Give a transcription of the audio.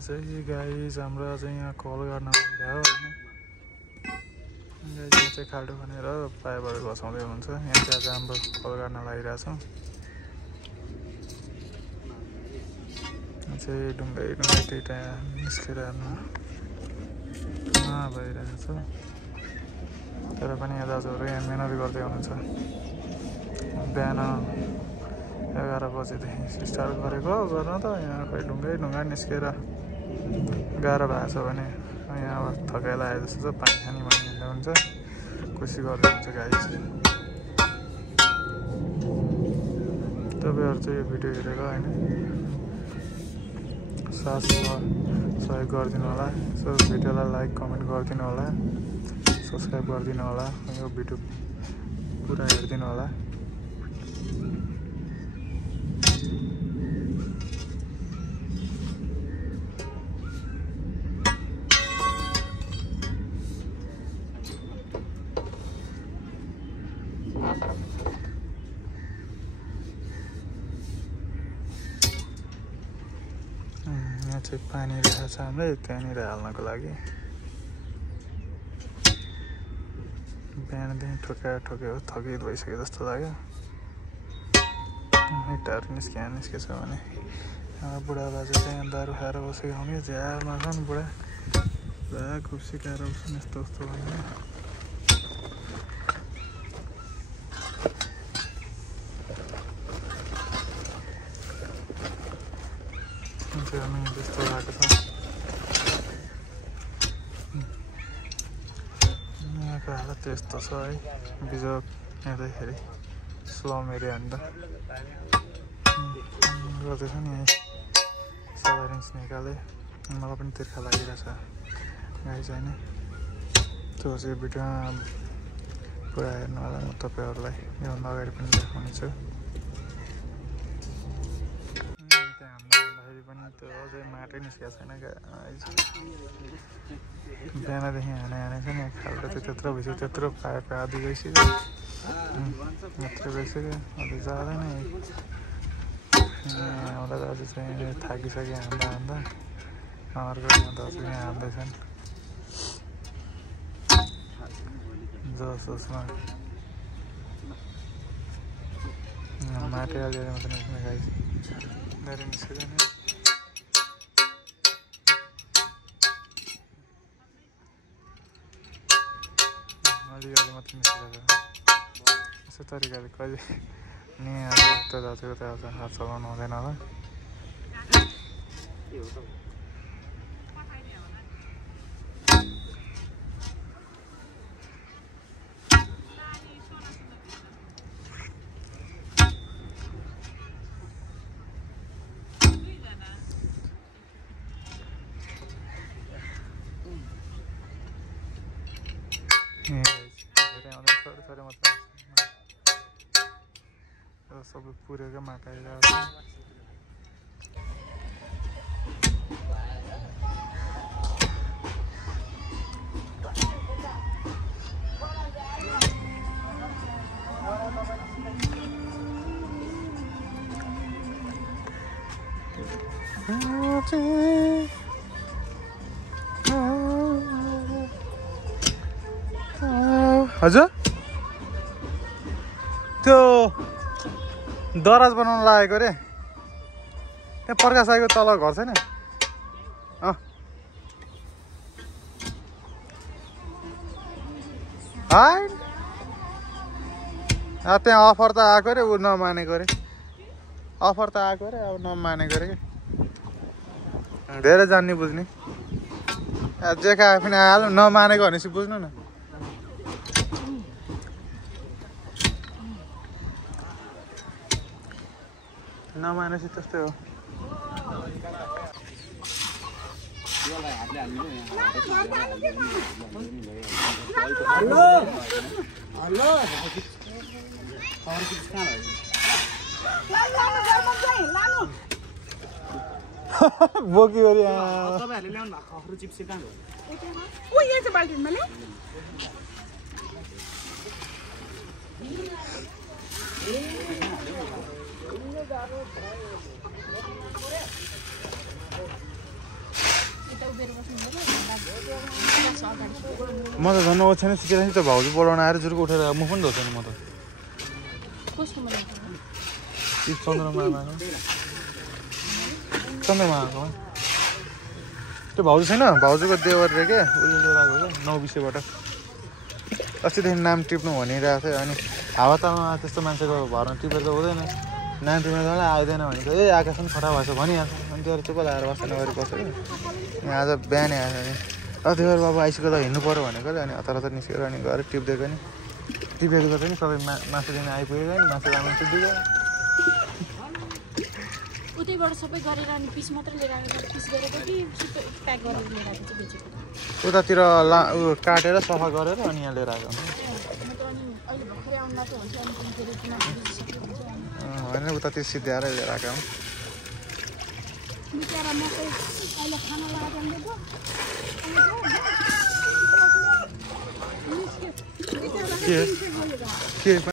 चाहिँ गाइज हाम्रो चाहिँ यहाँ कल गर्न लागिरह्यो होइन। गाइज यहाँ चाहिँ खाल्डो खनेर पाइपहरू बसाउँदै हुनुहुन्छ। यहाँ चाहिँ आज हाम्रो कल गर्न लागिरहेछौँ। चाहिँ ढुङ्गै टिटा निस्केर भइरहेछ। तर पनि यहाँ दाजुहरू यहाँ मिहिनेत गर्दै हुनुहुन्छ। बिहान 11 बजेदेखि स्टार्ट गरेको गर्न त यहाँ खै ढुङ्गा निस्केर गाह्रो भएको छ भने यहाँ अब थकाइ आए जस्तो छ। पानी खाने भन्ने हुन्छ, खुसी गर्दै हुन्छ गाई चाहिँ। तपाईँहरू चाहिँ यो भिडियो हेरेर होइन साथ सहयोग गरिदिनु होला। सो भिडियोलाई लाइक कमेन्ट गरिदिनु होला, सब्सक्राइब गरिदिनु होला, यो भिडियो पुरा हेरिदिनु होला। यहाँ चाहिँ पानी रहेछ हाम्रै त्यहाँनिर हाल्नको लागि। बिहानदेखि ठोक्यो थकित भइसक्यो जस्तो लाग्यो। हिँडाहरू निस्केछ भने बुढा बाजे चाहिँ यहाँ दारू खाएर बसेको हुने झ्यालमा छ नि बुढा, पुरा खुसी खाएर बस्छन् यस्तो उस्तो भन्ने। त्यस्तो भएको छ। यहाँको हालत त्यस्तो छ है। बिजोग हेर्दाखेरि स्लम एरिया अन्त गर्दैछ नि यहीँ सलारेन्स निकाले। मलाई पनि तिर्खा लागिरहेछ गाई चाहिँ नि। त्यो चाहिँ भिडियोमा पुरा हेर्नु होला। म तपाईँहरूलाई योभन्दा अगाडि पनि देखाउनेछु। त्यो अझै माटै निस्केको छैन। बिहानदेखि हानेछ नि खाल्डो चाहिँ त्यत्रो भइसक्यो, त्यत्रो पाइप आधी गइसक्यो, यत्रो गइसक्यो, अझै जाँदैन। आउँदा दाजु चाहिँ थाकिसक्यो हान्दा अर्को दाजु यहाँ हान्दैछन् जोसमा। माटै अलिअलि मात्रै निस्किने गाई धेरै निस्किँदैन। अलिअलि मात्रै निस्किरहेको यस्तो तरिकाले कहिले नि अब त्यो दाजुको त आज हात चलाउनु हुँदैन होला। थोरै मात्रै सबै पुरेको माटो आइरहेको छ। हजुर त्यो दराज बनाउन लागेको रे, त्यहाँ प्रकाश आएको तल घर छैन? त्यहाँ अफर त आएको रे, ऊ नमानेको रे। अफर त आएको रे, अब नमानेको रे। धेरै जान्ने बुझ्ने जे खाए पनि आइहाल्नु, नमानेको भनेपछि बुझ्नु न। नमानेपछि त्यस्तै हो। बोकिवरी तपाईहरुले ल्याउनु भएको अफ्रो चिप्स कहाँ हो? ओ यहाँ छ बाल्टिनमा ले। म त झन् ओछ्यानै सिकेर त भाउजू बोलाउन आएर जुर्को उठेर म पनि धोसेन म त चन्द्रमाको त्यो भाउजू छैन भाउजूको देवर रे क्या उसले लिएर आएको क्या 9 विषयबाट अस्तिदेखि नाम टिप्नु भनिरहेको थियो अनि हावातालमा त्यस्तो मान्छेको भरमा टिपेर त हुँदैन नाम टिप्नु जाँदा आउँदैन भनेको ए आकाश पनि खराब भएछ भनिहाल्छ अनि त्यो चुप लगाएर बस्न नगरी बस्यो कि आज बिहानै आएछ अनि देवर बाबु आइसक्यो त हिँड्नु पऱ्यो भनेको अनि हतार हतार निस्केर अनि गएर टिप्दिएको नि टिपेको पनि सबै मासु दिन आइपुगेको नि मासु राम्रो टिपिदियो उतैबाट सबै गरेर अनि पिस मात्र लिएर आएर पिस गरेको कि सबै प्याक गरेर लिएर आएको चाहिँ बेचेको उतातिर काटेर सफा गरेर अनि यहाँ लिएर आएको अहिले भर्खरै आउनु लाग्यो हुन्छ अनि होइन उतातिर सिद्ध्याएर लिएर आएको बिचरा मकै अहिले खाना लगाएर के